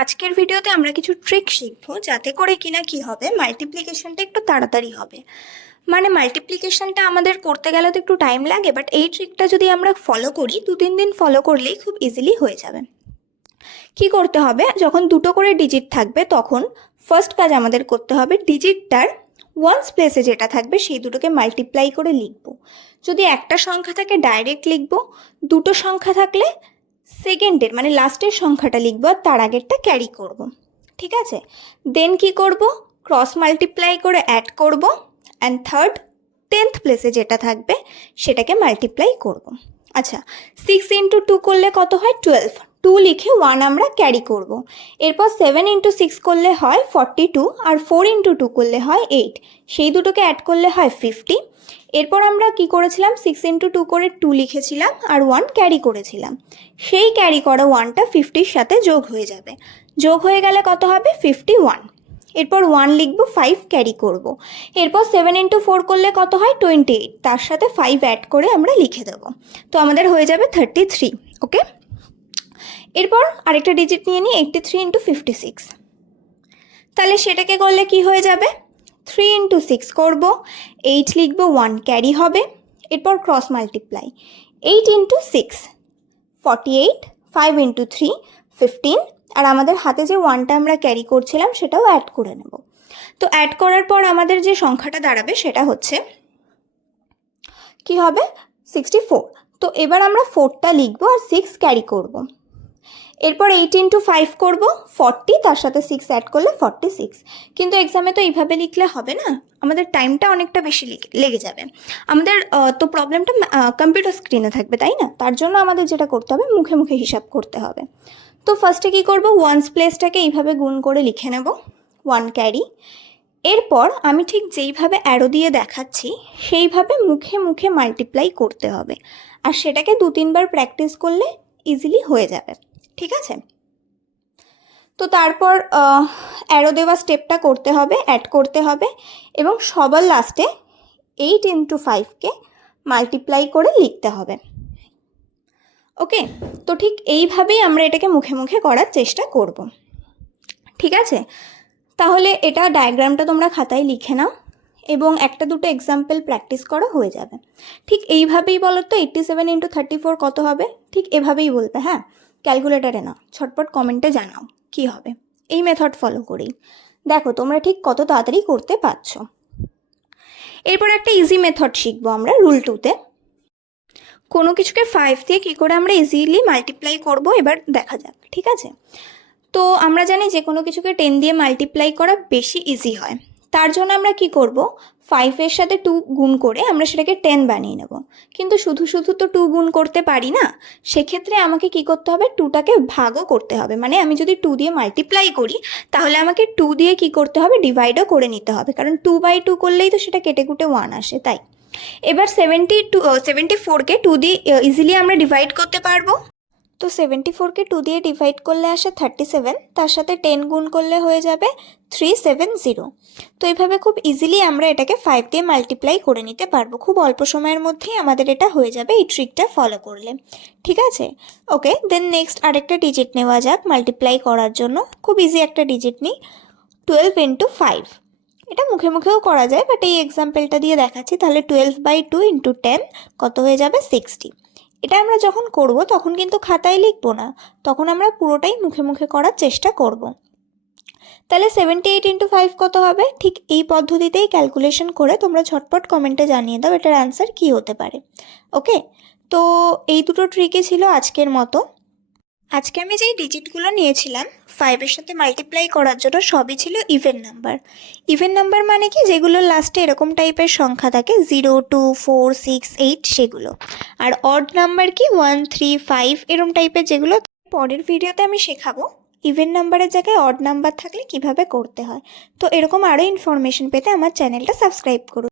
আজকের ভিডিওতে আমরা কিছু ট্রিক শিখবো যাতে করে কিনা কি হবে মাল্টিপ্লিকেশনটা একটু তাড়াতাড়ি হবে। মানে মাল্টিপ্লিকেশনটা আমাদের করতে গেলে তো একটু টাইম লাগে, বাট এই ট্রিকটা যদি আমরা ফলো করি 2-3 দিন ফলো করলেই খুব ইজিলি হয়ে যাবে। কি করতে হবে, যখন দুটো করে ডিজিট থাকবে তখন ফার্স্ট কাজ আমাদের করতে হবে ডিজিটটার ওয়ান্স প্লেসে যেটা থাকবে সেই দুটোকে মাল্টিপ্লাই করে লিখবো। যদি একটা সংখ্যা থাকে ডাইরেক্ট লিখবো, দুটো সংখ্যা থাকলে সেকেন্ডের মানে লাস্টের সংখ্যাটা লিখবো আর তার আগেরটা ক্যারি করব। ঠিক আছে, দেন কি করব, ক্রস মাল্টিপ্লাই করে অ্যাড করব অ্যান্ড থার্ড 10th প্লেসে যেটা থাকবে সেটাকে মাল্টিপ্লাই করব। আচ্ছা, 6 ইন্টু 2 করলে কত হয় 12, 2 লিখে 1 আমরা ক্যারি করব। এরপর 7 ইন্টু 6 করলে হয় 42 আর 4 ইন্টু 2 করলে হয় 8, সেই দুটোকে অ্যাড করলে হয় 50। এরপর আমরা কি করেছিলাম, 6 ইন্টু 2 করে 2 লিখেছিলাম আর 1 ক্যারি করেছিলাম, সেই ক্যারি করা 1টা 50-র সাথে যোগ হয়ে যাবে, যোগ হয়ে গেলে কত হবে 51। এরপর 1 লিখব, 5 ক্যারি করব। এরপর 7 ইন্টু 4 করলে কত হয় 28, তার সাথে 5 অ্যাড করে আমরা লিখে দেব, তো আমাদের হয়ে যাবে 33। ওকে, এরপর আরেকটা ডিজিট নিয়ে নিই 83 ইন্টু 56, তাহলে সেটাকে করলে কি হয়ে যাবে 3 ইন্টু 6 করবো, 8 লিখব, 1 ক্যারি হবে। এরপর ক্রস মাল্টিপ্লাই 8 ইন্টু 6 48, 5 ইন্টু 3 15, আর আমাদের হাতে যে 1টা আমরা ক্যারি করছিলাম সেটাও অ্যাড করে নেব। তো অ্যাড করার পর আমাদের যে সংখ্যাটা দাঁড়াবে সেটা হচ্ছে কি হবে 64। তো এবার আমরা 4টা লিখবো আর 6 ক্যারি করব। এরপর 8 ইন্টু 5 করবো 40, তার সাথে 6 অ্যাড করলে 46। কিন্তু এক্সামে তো এইভাবে লিখলে হবে না, আমাদের টাইমটা অনেকটা বেশি লেগে যাবে। আমাদের তো প্রবলেমটা কম্পিউটার স্ক্রিনে থাকবে, তাই না? তার জন্য আমাদের যেটা করতে হবে মুখে মুখে হিসাব করতে হবে। তো ফার্স্টে কী করবো, ওয়ান্স প্লেসটাকে এইভাবে গুণ করে লিখে নেব 1 ক্যারি। এরপর আমি ঠিক যেইভাবে অ্যারো দিয়ে দেখাচ্ছি সেইভাবে মুখে মুখে মাল্টিপ্লাই করতে হবে, আর সেটাকে 2-3 বার প্র্যাকটিস করলে ইজিলি হয়ে যাবে। ঠিক আছে, তো তারপর অ্যারো দেওয়া স্টেপটা করতে হবে, অ্যাড করতে হবে এবং সবার লাস্টে 8 ইন্টু 5কে মাল্টিপ্লাই করে লিখতে হবে। ওকে, তো ঠিক এইভাবেই আমরা এটাকে মুখে মুখে করার চেষ্টা করব। ঠিক আছে, তাহলে এটা ডায়াগ্রামটা তোমরা খাতায় লিখে নাও এবং একটা দুটো এক্সাম্পল প্র্যাকটিস করা হয়ে যাবে। ঠিক এইভাবেই বলো তো 87 ইন্টু 34 কত হবে, ঠিক এভাবেই বলবে। হ্যাঁ, ক্যালকুলেটারে না, ছটপট কমেন্টে জানাও কি হবে। এই মেথড ফলো করেই দেখো তোমরা ঠিক কত তাড়াতাড়ি করতে পারছো। এরপর একটা ইজি মেথড শিখবো আমরা রুল 2তে। কোনো কিছুকে 5 দিয়ে কী করে আমরা ইজিলি মাল্টিপ্লাই করব এবার দেখা যাক। ঠিক আছে, তো আমরা জানি যে কোনো কিছুকে 10 দিয়ে মাল্টিপ্লাই করা বেশি ইজি হয়, তার জন্য আমরা কি করব 5-এর সাথে 2 গুণ করে আমরা সেটাকে 10 বানিয়ে নেব। কিন্তু শুধু শুধু তো 2 গুণ করতে পারি না, সেক্ষেত্রে আমাকে কি করতে হবে 2টাকে ভাগও করতে হবে। মানে আমি যদি 2 দিয়ে মাল্টিপ্লাই করি তাহলে আমাকে 2 দিয়ে কি করতে হবে ডিভাইডও করে নিতে হবে, কারণ 2/2 করলেই তো সেটা কেটে কুটে 1 আসে। তাই এবার 74কে 2 দিয়ে ইজিলি আমরা ডিভাইড করতে পারবো। তো 74কে 2 দিয়ে ডিভাইড করলে আসে 37, তার সাথে 10 গুণ করলে হয়ে যাবে 370। তো এইভাবে খুব ইজিলি আমরা এটাকে 5 দিয়ে মাল্টিপ্লাই করে নিতে পারবো, খুব অল্প সময়ের মধ্যেই আমাদের এটা হয়ে যাবে এই ট্রিকটা ফলো করলে। ঠিক আছে, ওকে, দেন নেক্সট আরেকটা ডিজিট নেওয়া যাক মাল্টিপ্লাই করার জন্য। খুব ইজি একটা ডিজিট নিই 12 ইন্টু 5। এটা মুখে মুখেও করা যায়, বাট এই এক্সাম্পলটা দিয়ে দেখাচ্ছি। তাহলে 12/2 ইন্টু 10 কত হয়ে যাবে 60। এটা আমরা যখন করব তখন কিন্তু খাতায় লিখবো না, তখন আমরা পুরোটাই মুখে মুখে করার চেষ্টা করব। তাহলে 78 ইন্টু 5 কত হবে, ঠিক এই পদ্ধতিতেই ক্যালকুলেশন করে তোমরা ঝটপট কমেন্টে জানিয়ে দাও এটার অ্যান্সার কী হতে পারে। ওকে, তো এই দুটো ট্রিকই ছিল আজকের মতো। আজকে আমি যেই ডিজিটগুলো নিয়েছিলাম 5-এর সাথে মাল্টিপ্লাই করার জন্য সবই ছিল ইভেন নাম্বার। ইভেন নাম্বার মানে কি, যেগুলো লাস্টে এরকম টাইপের সংখ্যা থাকে 0, 2, 4, 6, 8 সেগুলো। আর অড নাম্বার কি 1, 3, 5 এরকম টাইপের, যেগুলো পরের ভিডিওতে আমি শেখাবো ইভেন নাম্বারের জায়গায় অড নাম্বার থাকলে কিভাবে করতে হয়। তো এরকম আরও ইনফরমেশন পেতে আমার চ্যানেলটা সাবস্ক্রাইব করুন।